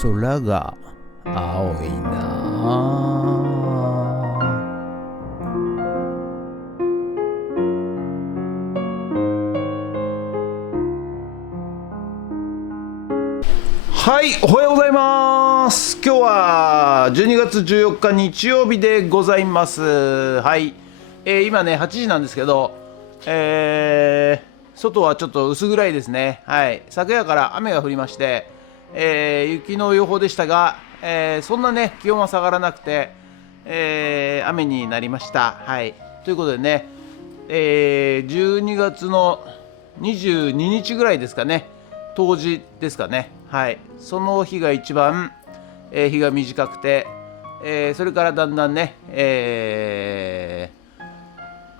空が青いな。はい、おはようございます。今日は12月14日日曜日でございます。はい、今ね8時なんですけど、外はちょっと薄暗いですね。はい、昨夜から雨が降りまして、雪の予報でしたが、そんなね気温は下がらなくて、雨になりました。はい、ということでね、12月の22日ぐらいですかね、冬至ですかね。はい、その日が一番、日が短くて、それからだんだんね、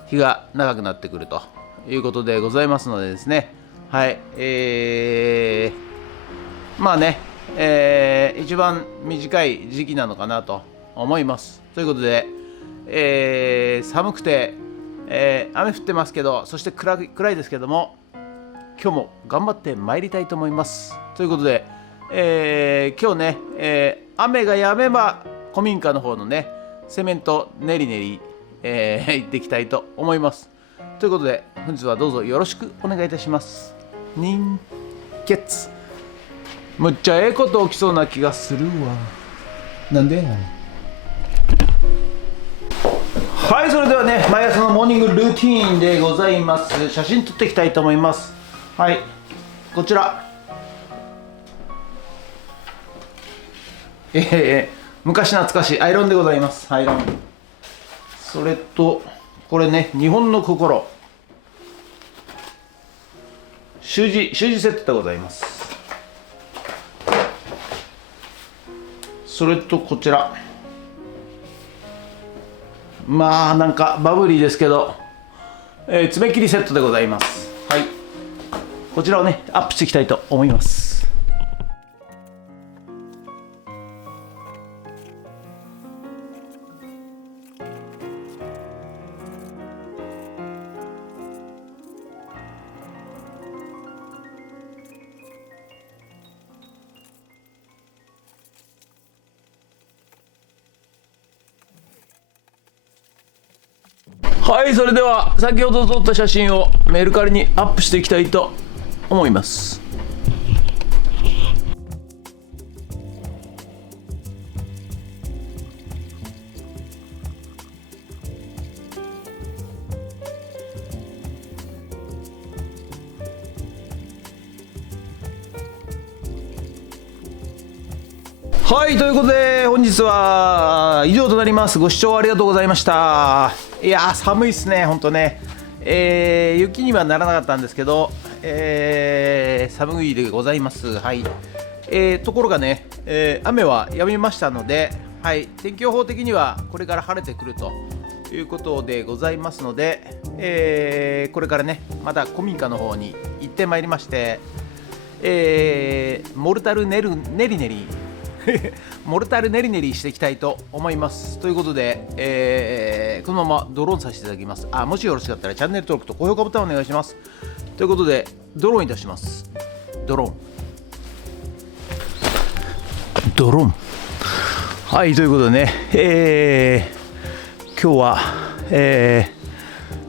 日が長くなってくるということでございますのでですね。はい、まあね、一番短い時期なのかなと思います。ということで、寒くて、雨降ってますけど、そして暗いですけども、今日も頑張って参りたいと思います。ということで、今日ね、雨が止めば古民家の方のねセメント練り練り、行っていきたいと思います。ということで本日はどうぞよろしくお願いいたします。人血むっちゃええこと起きそうな気がするわ。なんではい、それではね毎朝のモーニングルーティーンでございます。写真撮っていきたいと思います。はい、こちら昔懐かしいアイロンでございます。アイロン、それとこれね、日本の心習字セットでございます。それとこちら、まあなんかバブリーですけど、爪切りセットでございます。はい、こちらをねアップしていきたいと思います。はい、それでは先ほど撮った写真をメルカリにアップしていきたいと思います。はい、ということで本日は以上となります。ご視聴ありがとうございました。いやー寒いっすね、ほんとね。雪にはならなかったんですけど、寒いでございます。はい、ところがね、雨は止みましたので、はい、天気予報的にはこれから晴れてくるということでございますので、これからねまた古民家の方に行ってまいりまして、モルタル練り練りモルタル練り練りしていきたいと思います。ということで、このままドローンさせていただきます。もしよろしかったらチャンネル登録と高評価ボタンお願いします。ということでドローンいたします。ドローンはい、ということでね、今日は、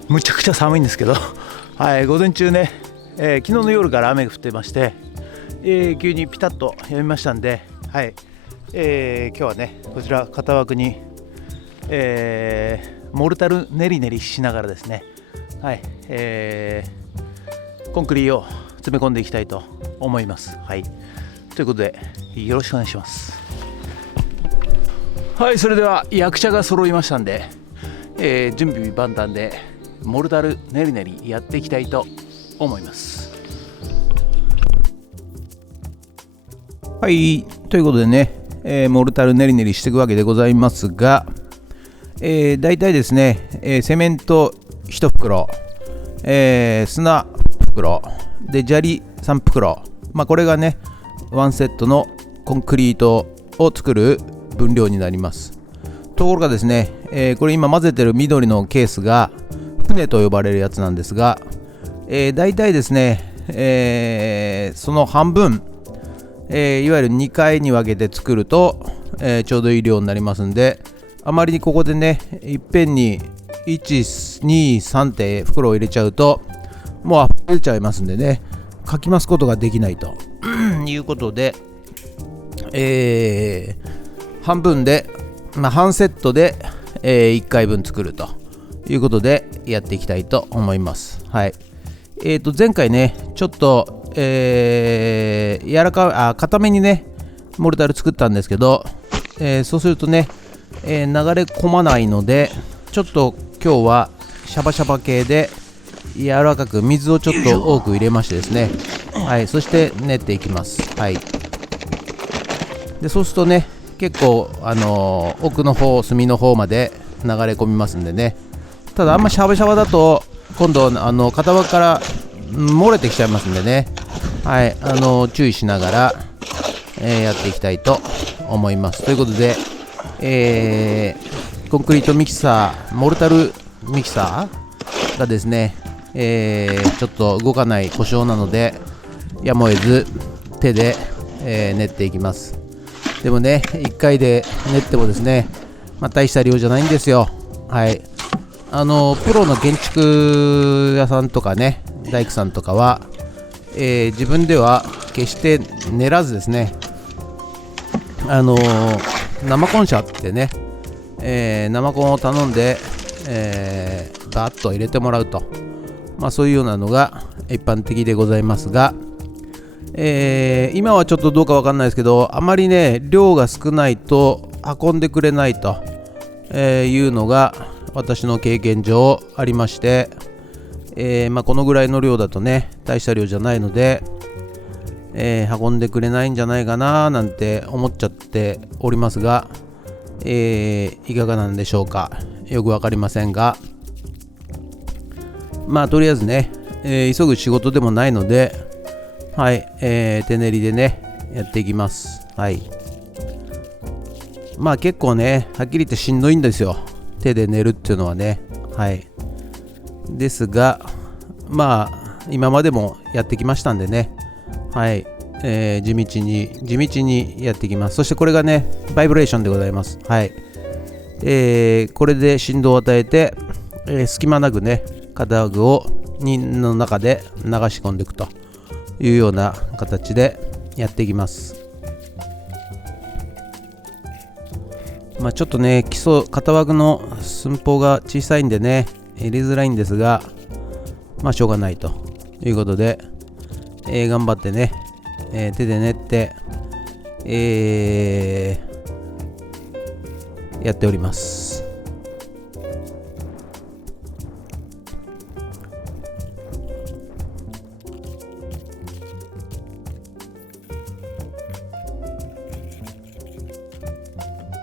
むちゃくちゃ寒いんですけどはい、午前中ね、昨日の夜から雨が降ってまして、急にピタッとやみましたんで、はい、今日はねこちら型枠に、モルタル練り練りしながらですね、はい、コンクリを詰め込んでいきたいと思います。はい、ということでよろしくお願いします。はい、それでは役者が揃いましたんで、準備万端でモルタル練り練りやっていきたいと思います。はい、ということでね、モルタル練り練りしていくわけでございますが、だいたいですね、セメント1袋、砂袋で砂利3袋、これがねワンセットのコンクリートを作る分量になります。ところがですね、これ今混ぜてる緑のケースが船と呼ばれるやつなんですが、だいたいですね、その半分いわゆる2回に分けて作ると、ちょうどいい量になりますんで、あまりにここでねいっぺんに1、2、3って袋を入れちゃうともう溢れちゃいますんでね、かきますことができないということで、半分で、半セットで、1回分作るということでやっていきたいと思います。はい。前回ねちょっと、柔らか固めにねモルタル作ったんですけど、そうするとね、流れ込まないので、ちょっと今日はシャバシャバ系で柔らかく水をちょっと多く入れましてですね、はい、そして練っていきます。はい。でそうするとね結構奥の方隅の方まで流れ込みますんでね。ただあんまシャバシャバだと今度片側から漏れてきちゃいますんでね、はい、注意しながら、やっていきたいと思います。ということで、コンクリートミキサーモルタルミキサーがですね、ちょっと動かない故障なのでやむを得ず手で、練っていきます。でもね1回で練ってもですね、大した量じゃないんですよ。はい。プロの建築屋さんとかね大工さんとかは、自分では決して練らずですね、生コン車ってね、生コンを頼んで、バーッと入れてもらうと、そういうようなのが一般的でございますが、今はちょっとどうかわかんないですけど、あまりね量が少ないと運んでくれないと、いうのが私の経験上ありまして、このぐらいの量だとね大した量じゃないので、運んでくれないんじゃないかななんて思っちゃっておりますが、いかがなんでしょうか。よくわかりませんが、とりあえずね、急ぐ仕事でもないので、はい、手練りでねやっていきます。はい。結構ねはっきり言ってしんどいんですよ、手で練るっていうのはね。はい。ですが今までもやってきましたんでね、はい、地道にやっていきます。そしてこれがねバイブレーションでございます。はい。これで振動を与えて、隙間なくね金具の中で流し込んでいくというような形でやっていきます。ちょっとね基礎型枠の寸法が小さいんでね入れづらいんですが、しょうがないということで、頑張ってね、手で練って、やっております。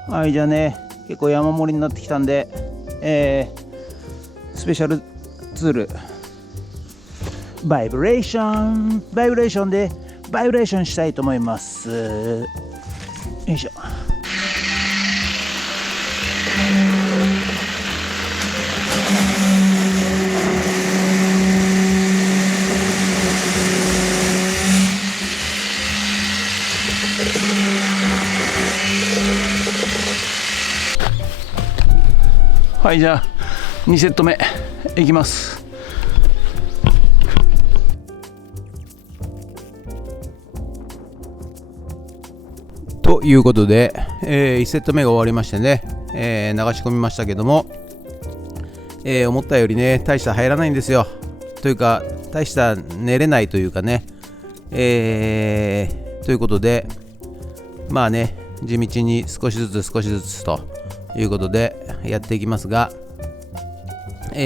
はい、じゃあね結構山盛りになってきたんで、スペシャルツールバイブレーションでバイブレーションしたいと思います。よいしょ。はい、じゃあ2セット目いきます。ということで、1セット目が終わりましてね、流し込みましたけども、思ったよりね大した入らないんですよ。というか大した寝れないというかね、ということで地道に少しずつということでやっていきますが、今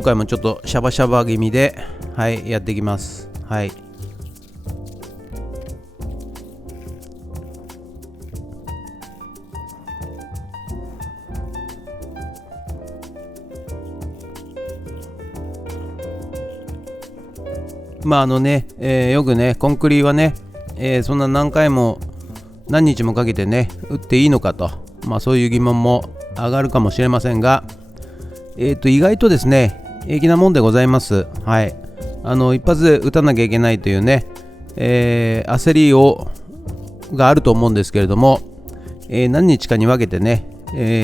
回もちょっとシャバシャバ気味で、はい、やっていきます。はい。よくねコンクリはね、そんな何回も何日もかけてね打っていいのかと、そういう疑問も上がるかもしれませんが、意外とですね平気なもんでございます。はい。一発で打たなきゃいけないというね、焦りがあると思うんですけれども、何日かに分けてね、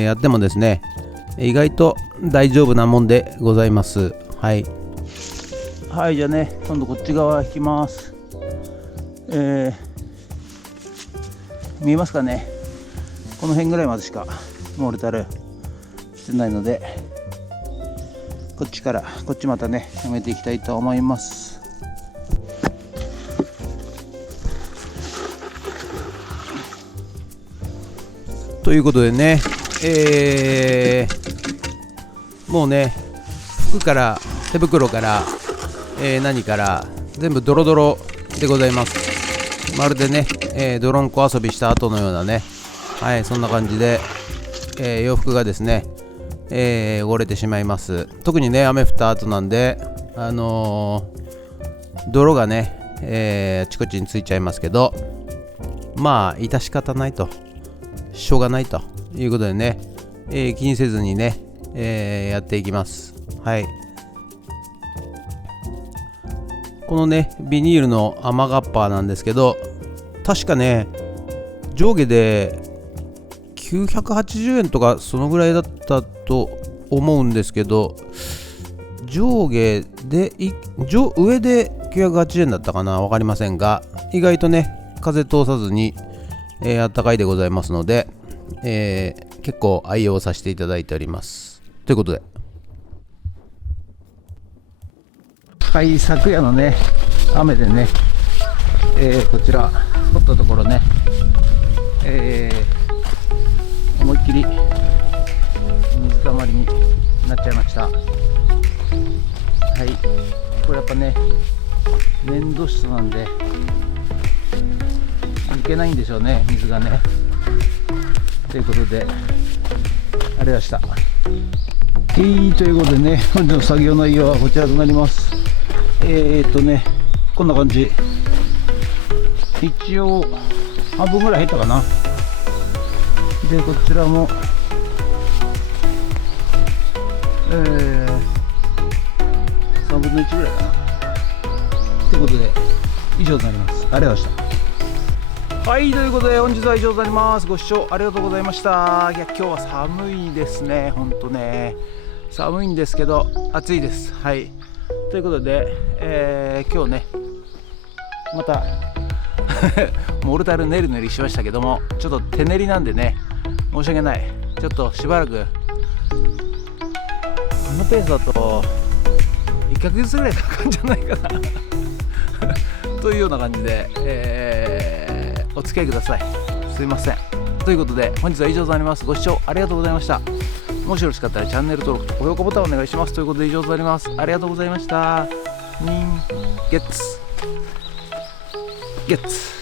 やってもですね、意外と大丈夫なもんでございます。はい、はい、じゃあね、今度こっち側引きます。見えますかね。この辺ぐらいまでしかモルタルしてないので、こっちまたね埋めていきたいと思います。ということでね、もうね、服から手袋から、何から全部ドロドロでございます。まるでね、泥んこ遊びした後のようなね、はい、そんな感じで、洋服がですね、汚れてしまいます。特にね、雨降った後なんで、泥がね、あちこちについちゃいますけど、まあ致し方ないと、しょうがないということでね、気にせずにね、やっていきます。はい。このね、ビニールの雨がっぱなんですけど、確かね、上下で980円とかそのぐらいだったと思うんですけど、上で上で980円だったかな、分かりませんが、意外とね、風通さずに、あったかいでございますので、結構愛用させていただいております。ということで、はい、昨夜のね、雨でね、こちら撮ったところね、思いっきり水たまりになっちゃいました。はい、これやっぱね、粘土質なんで抜けないんでしょうね、水がね。ということで、ありがとうございました。ということでね、本日の作業内容はこちらとなります。こんな感じ。一応半分ぐらい入ったかな。で、こちらも3分の1ぐらいかな。ということで以上となります。ありがとうございました。はい、ということで本日は以上となります。ご視聴ありがとうございました。いや、今日は寒いですね。ほんとね、寒いんですけど暑いです。はい、ということで、今日ね、またモルタルねるねるしましたけども、ちょっと手練りなんでね、申し訳ない。ちょっとしばらくこのペースだと1ヶ月ぐらいかかるんじゃないかなというような感じで、お付き合いください。すいません。ということで本日は以上となります。ご視聴ありがとうございました。もしよろしかったらチャンネル登録と高評価ボタンをお願いします。ということで以上となります。ありがとうございました。ゲッツ